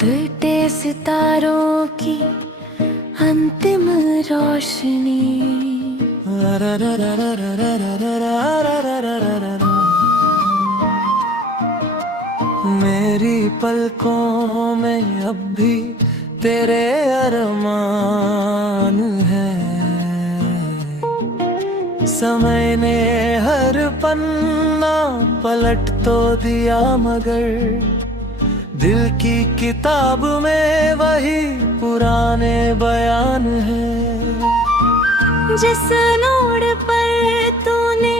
टूटे सितारों की अंतिम रोशनी, मेरी पलकों में अब भी तेरे अरमान हैं। समय ने हर पन्ना पलट तो दिया, मगर दिल की किताब में वही पुराने बयान हैं। जिस नोड़ पर तूने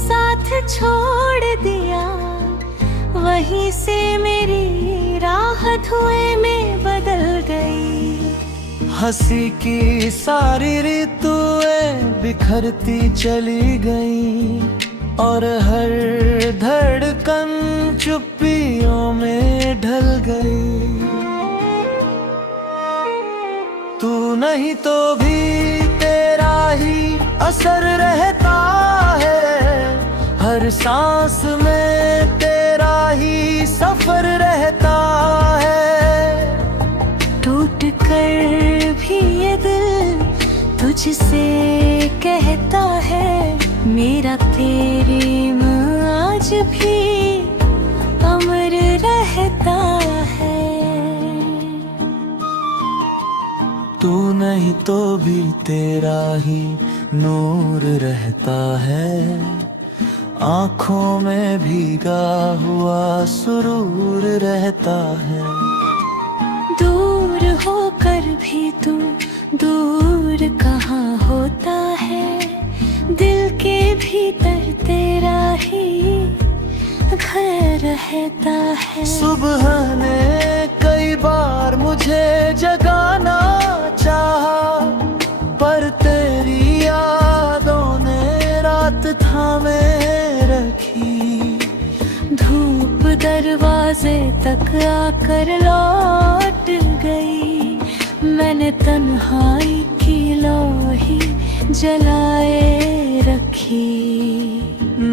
साथ छोड़ दिया, वहीं से मेरी राह धुएं में बदल गई। हंसी की सारी ऋतुएं बिखरती चली गई, और हर धड़कन चुप्पियों में ढल गई। तू नहीं तो भी तेरा ही असर रहता है, हर सांस में तेरा ही सफर रहता है। टूट कर भी ये दिल तुझसे कहता है, मेरा प्रेम आज भी अमर रहता है। तू नहीं तो भी तेरा ही नूर रहता है, आँखों में भीगा हुआ सुरूर रहता है। दूर होकर भी तू दूर कहाँ होता है, दिल के भीतर तेरा ही घर रहता है। सुबह ने कई बार मुझे जगाना चाहा, पर तेरी यादों ने रात थामे रखी। धूप दरवाजे तक आकर लौट गई, मैंने तन्हाई की लोही जलाए रखी।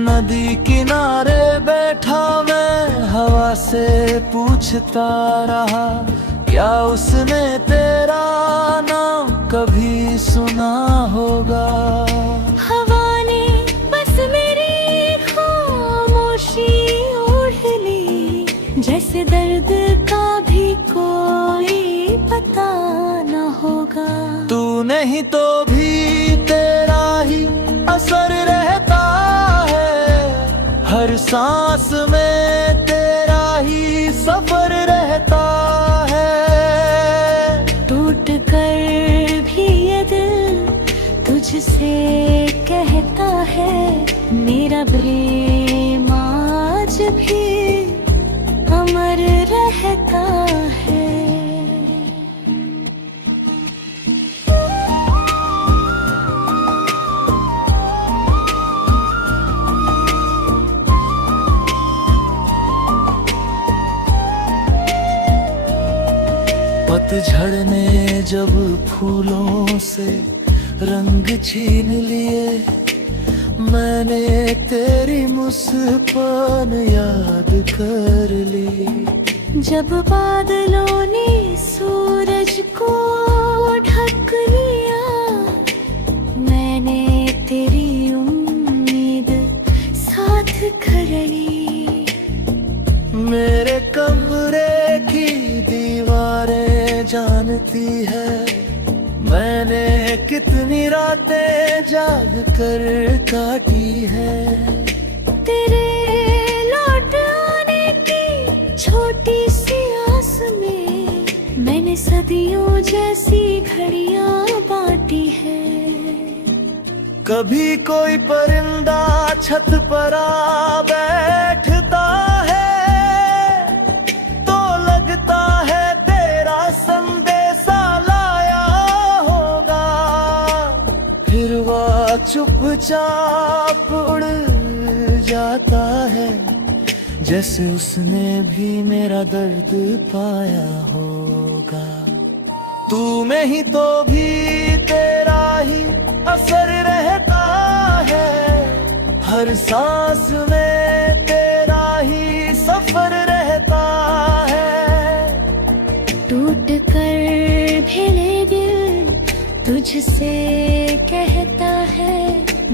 नदी किनारे बैठा मैं हवा से पूछता रहा, क्या उसने तेरा नाम कभी सुना होगा। हवा ने बस मेरी खामोशी ओढ़ ली, जैसे दर्द का भी कोई पता न होगा। तू नहीं तो भी तेरा ही असर रहता है, हर सांस में तेरा ही सफर रहता है। टूट कर भी ये दिल तुझसे कहता है, मेरा प्रेम आज भी अमर रहता है। पतझड़ ने जब फूलों से रंग छीन लिए, मैंने तेरी मुस्कान याद कर ली। जब बादलों ने सूरज को ढक लिया, मैंने तेरी उम्मीद साथ कर ली। मेरे कमरे की दीवारें जानती है, मैंने कितनी रातें जाग कर काटी है। तेरे लौट आने की छोटी सी आस में, मैंने सदियों जैसी घड़ियां बांटी है। कभी कोई परिंदा छत पर आ बैठता है, तो लगता है तेरा संदेशा लाया होगा। फिर वह चुपचाप उड़ जाता है, जैसे उसने भी मेरा दर्द पाया होगा। तू में ही तो भी तेरा ही असर रहता है, हर सांस में तेरा ही सफर रहता है। टूट कर भिड़े दिल तुझसे कहता है,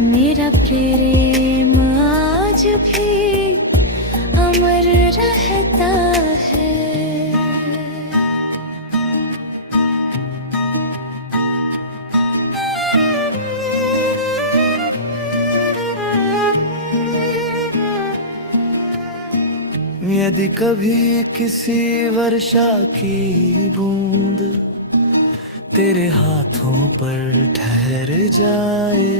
मेरा प्रेम आज भी अमर रहता है। यदि कभी किसी वर्षा की बूंद तेरे हाथों पर ठहर जाए,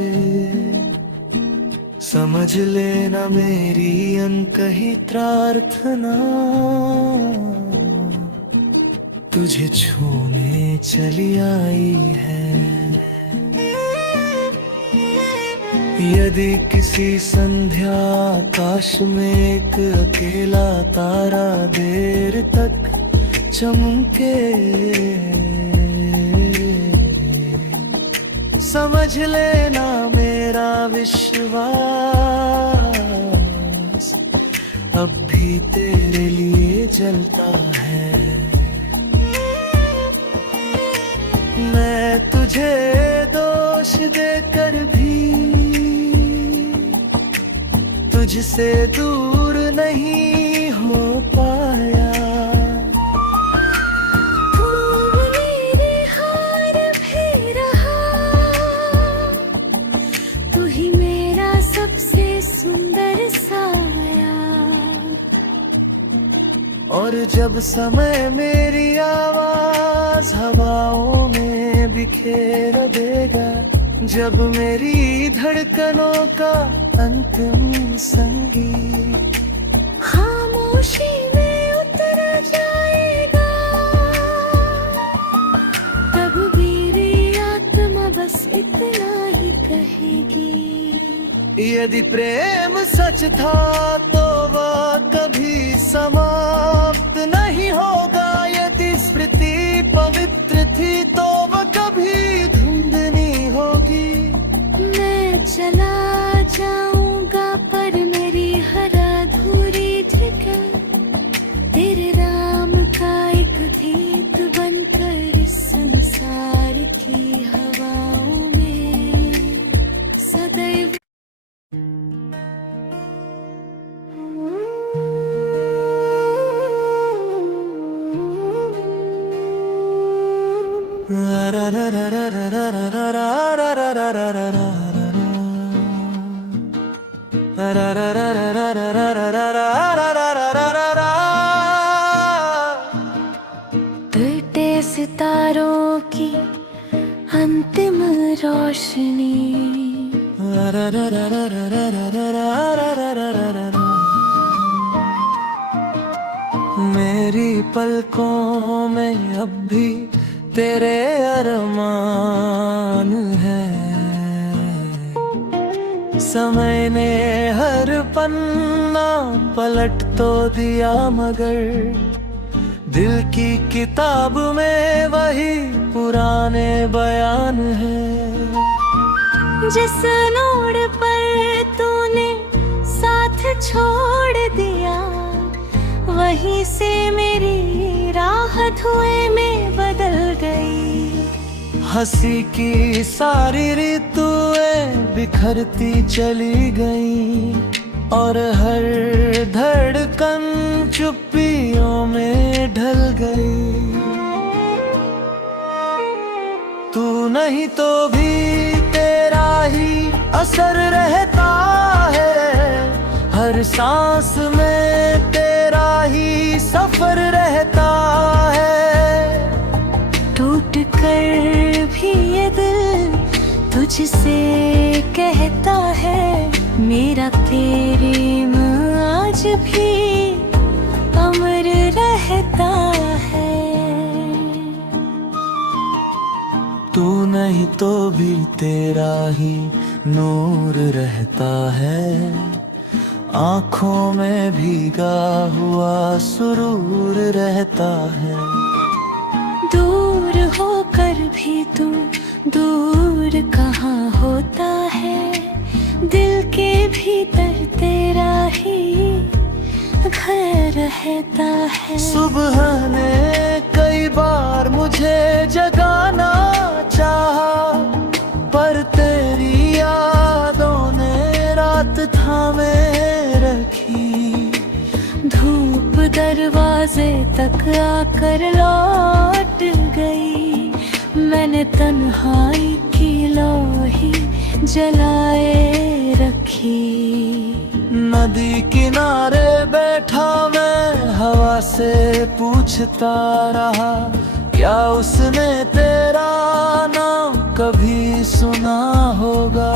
समझ लेना मेरी अनकही प्रार्थना तुझे छूने चली आई है। यदि किसी संध्या आकाश में एक अकेला तारा देर तक चमके, समझ लेना मेरा विश्वास अब भी तेरे लिए जलता है। मैं तुझे दोष देकर भी तुझसे दूर नहीं हो पाया। तू मेरे हार भी रहा, तू ही मेरा सबसे सुंदर साया। और जब समय मेरी आवाज हवाओं में बिखेर देगा, जब मेरी धड़कनों का अंतिम संगीत खामोशी में उतर जाएगा, तब मेरी आत्मा बस इतना ही कहेगी। यदि प्रेम सच था तो वह कभी समाप्त नहीं होगा। यदि स्मृति पवित्र थी तो वह कभी धुंधली होगी। मैं चला जाऊंगा पर मेरी हर अधूरी जगह तेरे राम का एक गीत बनकर इस संसार की हवाओं में सदैव। टूटे सितारों की अंतिम रोशनी, मेरी पलकों में अब भी तेरे अरमान है। समय ने हर पन्ना पलट तो दिया, मगर दिल की किताब में वही पुराने बयान है। जिस नोड़ पर तूने साथ छोड़ दिया, वहीं से मेरी राह धुएं में बदल गई। हंसी की सारी ऋतुएं बिखरती चली गई, और हर धड़कन चुप्पियों में ढल गई। तू नहीं तो भी तेरा ही असर रहता है। हर सांस में तेरा ही सफर रहता है। टूट कर भी ये दिल तुझसे कहता है, मेरा प्रेम आज भी अमर रहता है। तू नहीं तो भी तेरा ही नूर रहता है। आँखों में भीगा हुआ सुरूर रहता है। दूर होकर भी तू दूर कहाँ होता है, दिल के भीतर तेरा ही घर रहता है। सुबह ने कई बार मुझे जगाना चाहा, पर तेरी यादों ने रात थामे रखी। धूप दरवाजे तक आकर लौट गई, मैंने तन्हाई की लोही जलाए रखी। नदी किनारे बैठा मैं हवा से पूछता रहा, क्या उसने तेरा नाम कभी सुना होगा।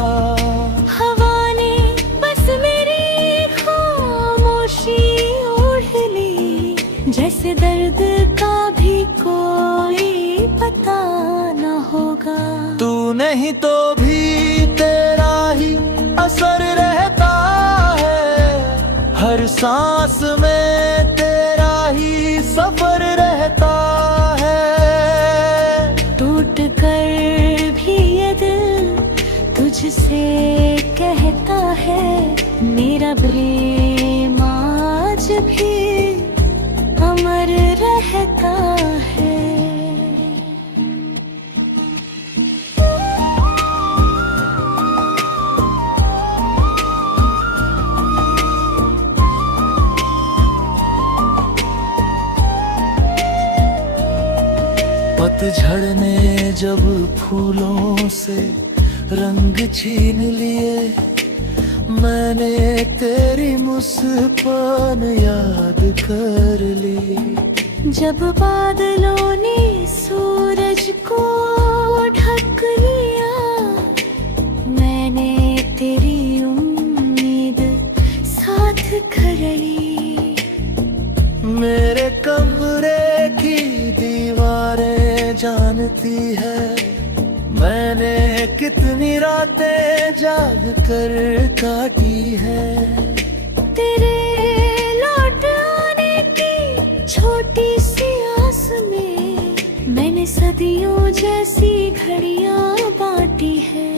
हवा ने बस मेरी खामोशी ओढ़ ली, जैसे दर्द का भी कोई पता न होगा। तू नहीं तो भी तेरा ही असर रहता है, हर सांस में तेरा ही सफर रहता है। टूट कर भी ये दिल तुझसे कहता है, मेरा प्रेम आज भी अमर रहता है। पतझड़ ने जब फूलों से रंग छीन लिए, मैंने तेरी मुस्कान याद कर ली। जब बादलों ने सूरज को ढक लिया, मैंने तेरी उम्मीद साथ कर ली। मेरे कमरे की दीवारें जानती है, मैंने कितनी रातें जाग कर काटी है। तेरे लौट आने की छोटी सी आस में मैंने सदियों जैसी घड़ियां बांटी है।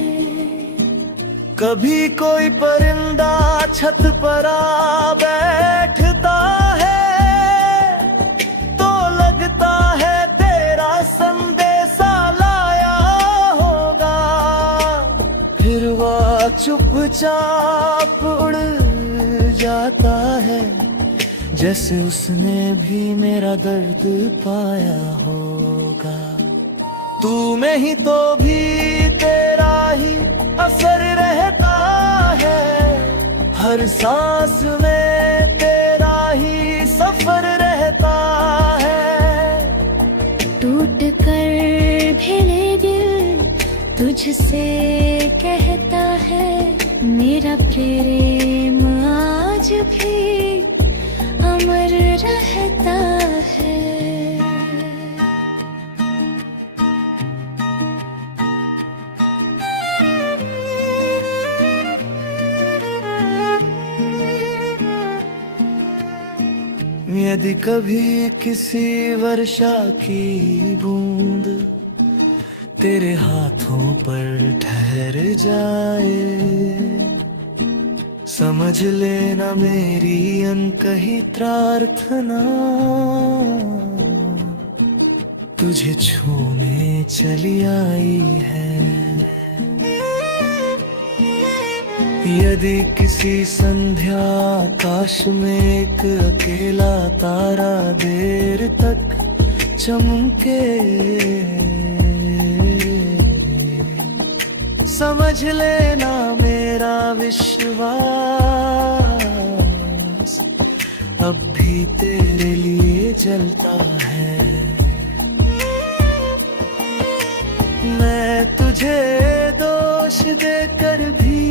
कभी कोई परिंदा छत पर आ बैठता है, तो लगता है तेरा संदेशा लाया होगा। फिर वह चुपचाप उड़ जाता है, जैसे उसने भी मेरा दर्द पाया होगा। तू में ही तो भी तेरा ही असर रहता है, हर सांस में तेरा ही सफर रहता है। टूट कर भी दिल तुझसे कहता है, मेरा प्रेम आज भी अमर रहता है। यदि कभी किसी वर्षा की बूंद तेरे हाथों पर ठहर जाए, समझ लेना मेरी अनकही प्रार्थना तुझे छूने चली आई है। यदि किसी संध्या आकाश में एक अकेला तारा देर तक चमके, समझ लेना मेरा विश्वास अब भी तेरे लिए जलता है। मैं तुझे दोष देकर भी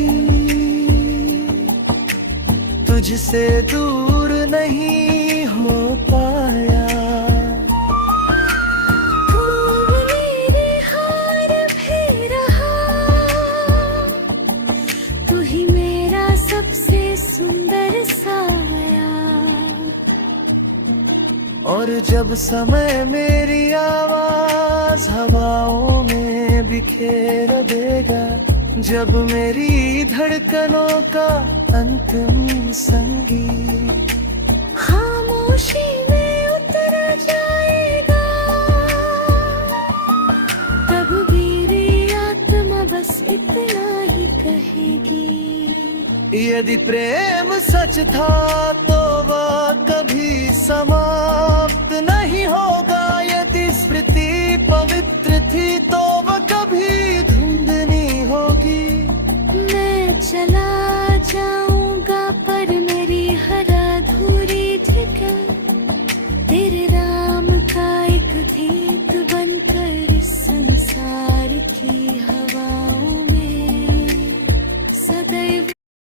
तुझसे दूर नहीं हो पाया। तू मेरे हार भी रहा, तू ही मेरा सबसे सुंदर साया। और जब समय मेरी आवाज हवाओं में बिखेर देगा, जब मेरी धड़कनों का अंतिम संगीत खामोशी में उतर जाएगा, तब मेरी आत्मा बस इतना ही कहेगी। यदि प्रेम सच था तो वह कभी समाप्त नहीं होगा, यदि स्मृति पवित्र थी तो वह कभी